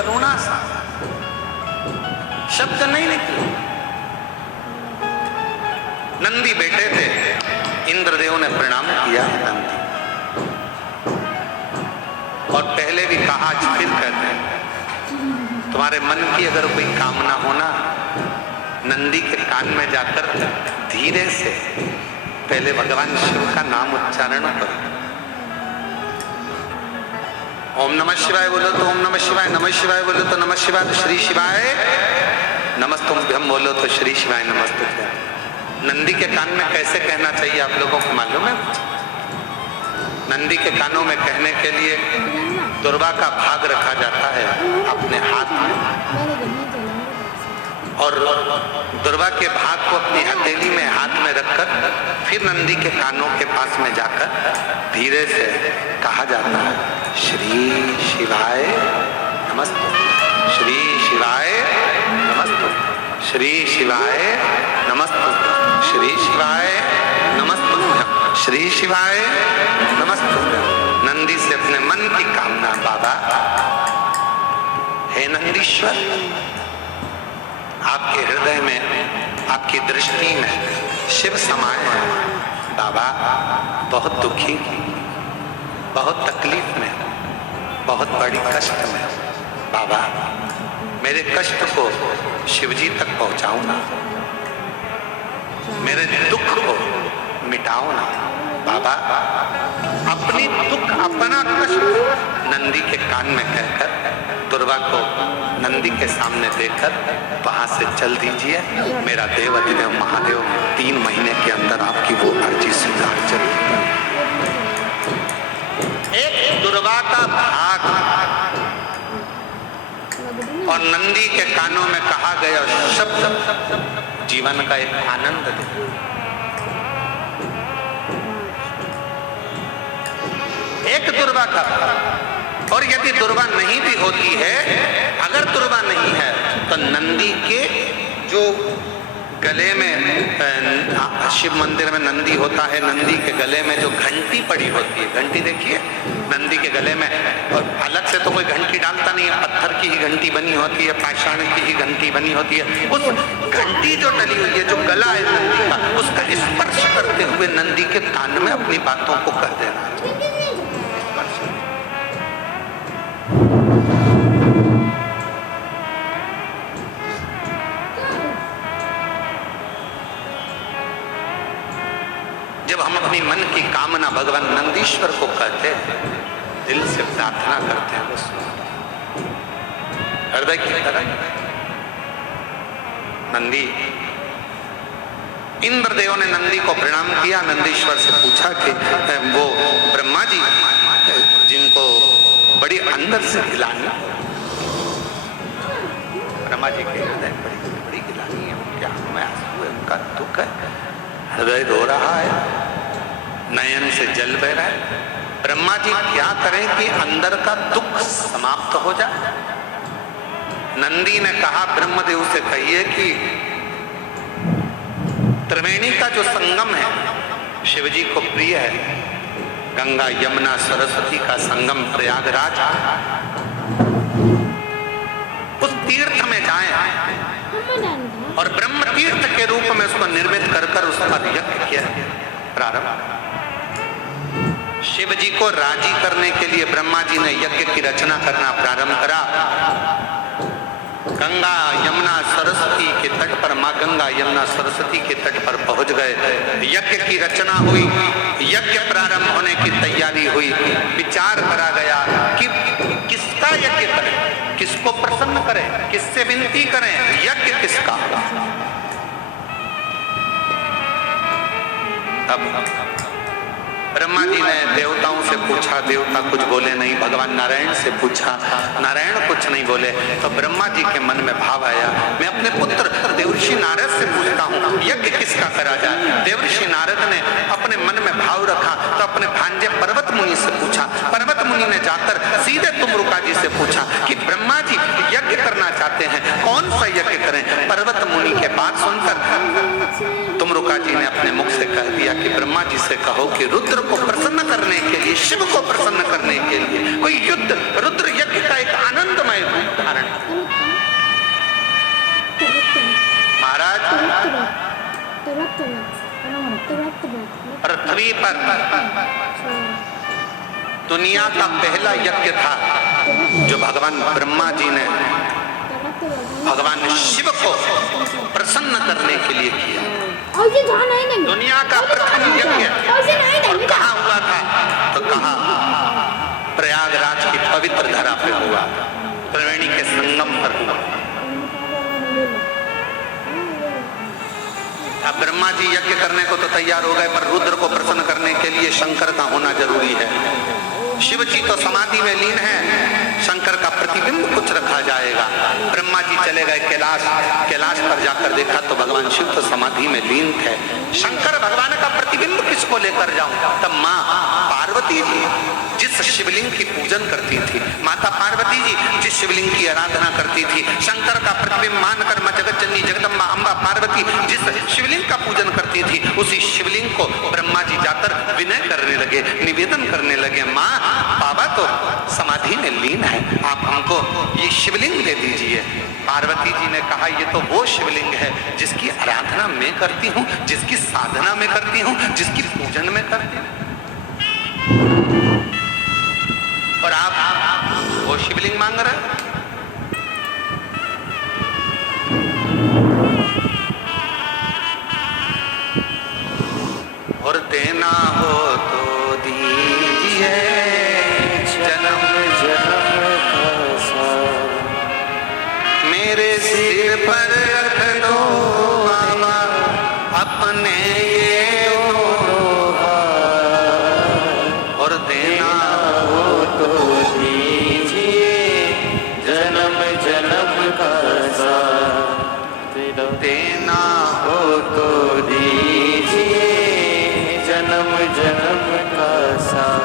करुणा सा, शब्द नहीं निकले। नंदी बैठे थे, इंद्रदेव ने प्रणाम किया नंदी, और पहले भी कहा, आज फिर कहते हैं, तुम्हारे मन की अगर कोई कामना हो ना, नंदी के कान में जाकर धीरे से पहले भगवान शिव का नाम उच्चारण करो। ओम नमः शिवाय बोलो तो ओम नमः शिवाय, नमः शिवाय बोलो तो नमः शिवाय, तो श्री शिवाय नमस्तुभ्यम बोलो तो श्री शिवाय नमस्तुभ्यम। नंदी के कान में कैसे कहना चाहिए आप लोगों को मालूम है? नंदी के कानों में कहने के लिए दुर्वा का भाग रखा जाता है अपने हाथ में, और दुर्वा के भाग को अपनी हथेली में हाथ में रखकर फिर नंदी के कानों के पास में जाकर धीरे से कहा जाता है, श्री शिवाय नमस्तु, श्री शिवाय नमस्तु, श्री शिवाय नमस्तु, श्री शिवाय नमस्तु, श्री शिवाय नमस्तु। नंदी से अपने मन की कामना, बाबा हे नंदीश्वर, आपके हृदय में, आपकी दृष्टि में शिव समाये हैं। बाबा बहुत दुखी, बहुत तकलीफ में, बहुत बड़ी कष्ट में, बाबा मेरे कष्ट को शिवजी तक पहुंचाओ ना, मेरे दुख को मिटाओ ना बाबा। अपनी दुख, अपना कष्ट नंदी के कान में कहकर दुर्वा को नंदी के सामने देकर वहां से चल दीजिए। मेरा देव अधिदेव महादेव 3 महीने के अंदर आपकी वो अर्जी स्वीकार जरूर। एक दुर्वा का भाग और नंदी के कानों में कहा गया शब्द जीवन का एक आनंद दे। एक दुर्वा का, और यदि दुर्वा नहीं भी होती है, अगर दुर्वा नहीं है तो नंदी के जो गले में, शिव मंदिर में नंदी होता है, नंदी के गले में जो घंटी पड़ी होती है, घंटी देखिए नंदी के गले में, और अलग से तो कोई घंटी डालता नहीं है, पत्थर की ही घंटी बनी होती है, पाषाण की ही घंटी बनी होती है। उस घंटी जो डली हुई है, जो गला है नंदी का, उसका स्पर्श करते हुए नंदी के कान में अपनी बातों को कह देना। जब हम अपनी मन की कामना भगवान नंदीश्वर को कहते हैं, दिल से प्रार्थना करते हैं, हृदय की तरह। नंदी, इंद्रदेव ने नंदी को प्रणाम किया, नंदीश्वर से पूछा कि वो ब्रह्मा जी जिनको बड़ी अंदर से गिलानी, ब्रह्मा जी के हृदय बड़ी गिलानी है, उनके आंखों में आंसू है, उनका दुख है, हृदय रो रहा है, नयन से जल बह रहा है। ब्रह्मा जी क्या करें कि अंदर का दुख समाप्त हो जाए? नंदी ने कहा, ब्रह्मदेव से कहिए कि त्रिवेणी का जो संगम है शिवजी को प्रिय है, गंगा यमुना सरस्वती का संगम प्रयागराज, उस तीर्थ में जाएं और ब्रह्म तीर्थ के रूप में उसको निर्मित कर उस पर यज्ञ किया प्रारंभ। शिव जी को राजी करने के लिए ब्रह्मा जी ने यज्ञ की रचना करना प्रारंभ करा। गंगा यमुना सरस्वती के तट पर, माँ गंगा यमुना सरस्वती के तट पर पहुंच गए, यज्ञ की रचना हुई, यज्ञ प्रारंभ होने की तैयारी हुई। विचार करा गया कि किसका यज्ञ करें, किसको प्रसन्न करें, किससे विनती करें, यज्ञ किसका। तब ब्रह्मा जी ने देवताओं से पूछा, देवता कुछ बोले नहीं। भगवान नारायण से पूछा, नारायण कुछ नहीं बोले। तो ब्रह्मा जी के मन में भाव आया, मैं अपने पुत्र देवर्षि नारद से पूछता हूँ यज्ञ किसका करा जाए। देवर्षि नारद ने अपने मन में भाव रखा तो अपने भांजे पर्वत मुनि से पूछा। पर्वत मुनि ने जाकर सीधे तुमरुका जी से पूछा कि ब्रह्मा जी यज्ञ करना चाहते हैं, कौन सा यज्ञ करें। पर्वत मुनि के बात सुनकर तुमरुका रेणुका जी ने अपने मुख से कह दिया कि ब्रह्मा जी से कहो कि रुद्र को प्रसन्न करने के लिए, शिव को प्रसन्न करने के लिए कोई युद्ध, रुद्र यज्ञ का एक आनंदमय रूप धारण करे। महाराज पृथ्वी पर दुनिया का पहला यज्ञ था जो भगवान ब्रह्मा जी ने भगवान शिव को प्रसन्न करने के लिए किया। दुनिया का प्रथम यज्ञ और कहाँ हुआ था? तो कहा प्रयागराज की पवित्र धरा पे हुआ, त्रिवेणी के संगम पर हुआ। अब ब्रह्मा जी यज्ञ करने को तो तैयार हो गए, पर रुद्र को प्रसन्न करने के लिए शंकर का होना जरूरी है। शिव जी तो समाधि में लीन है, शंकर का प्रतिबिंब कुछ रखा जाएगा। ब्रह्मा जी चले गए कैलाश, कैलाश पर जाकर देखा तो भगवान शिव तो समाधि में लीन थे। शंकर भगवान का प्रतिबिंब किसको लेकर जाऊं? तब माँ पार्वती जी जिस शिवलिंग की पूजन करती थी, माता पार्वती जी जिस शिवलिंग की आराधना करती थी, शंकर का प्रतिबिंब मानकर मां जगत जननी जगदम्बा अम्बा पार्वती जिस शिवलिंग का पूजन करती थी, उसी शिवलिंग को ब्रह्मा जी जाकर विनय करने लगे, निवेदन करने लगे, माँ बाबा तो समाधि में लीन है, आप हमको ये शिवलिंग दे दीजिए। पार्वती जी ने कहा ये तो वो शिवलिंग है जिसकी आराधना मैं करती हूँ, जिसकी साधना में करती हूँ, जिसकी पूजन में करती हूँ, और आप वो शिवलिंग मांग रहे हैं। और देना हो तो दीजिए जन्म जन्म का साथ, मेरे सिर पर रख दो बाबा अपने ये दोनों हाथ, और देना हो तो दीजिए जन्म जन्म का साथ, देना हो तो दीजिए जन्म जन्म का साथ।